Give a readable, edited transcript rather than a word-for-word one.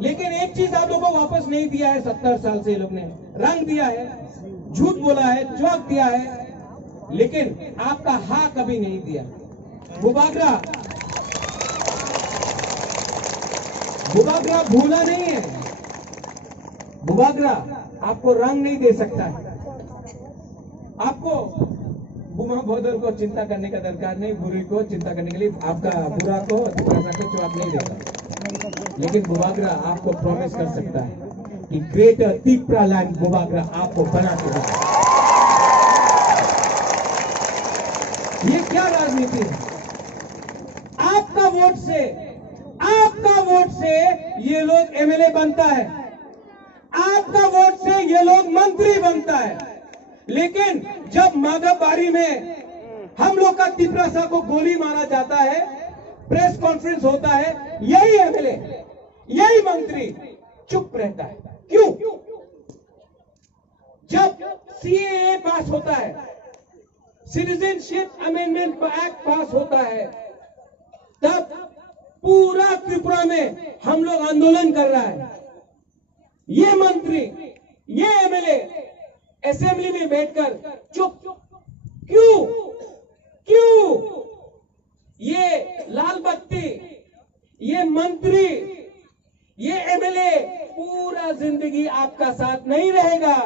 लेकिन एक चीज आप लोगों को वापस नहीं दिया है 70 साल से ये लोग ने, रंग दिया है, झूठ बोला है, चौक दिया है, लेकिन आपका हाँ कभी नहीं दिया। बुबागरा भूला नहीं है। बुबागरा आपको रंग नहीं दे सकता है। आपको बुमा भोदर को चिंता करने का दरकार नहीं, बुरी को चिंता करने के लिए आपका बुरा को चौक नहीं देता। लेकिन बुबागरा आपको प्रॉमिस कर सकता है कि ग्रेटर तिप्रा लैंड बुबागरा आपको बना के देगा। ये क्या राजनीति है? आपका वोट से ये लोग एमएलए बनता है, आपका वोट से ये लोग मंत्री बनता है, लेकिन जब माधवबाड़ी में हम लोग का तिप्रा साहब को गोली मारा जाता है, प्रेस कॉन्फ्रेंस होता है, यही एमएलए, यही मंत्री चुप रहता है। क्यों? जब सीएए पास होता है, सिटीजनशिप अमेंडमेंट एक्ट पास होता है, तब पूरा त्रिपुरा में हम लोग आंदोलन कर रहा है। ये मंत्री, ये एमएलए असेंबली में बैठकर चुप क्यों? ये लाल बत्ती, ये मंत्री, ये एमएलए पूरा जिंदगी आपका साथ नहीं रहेगा।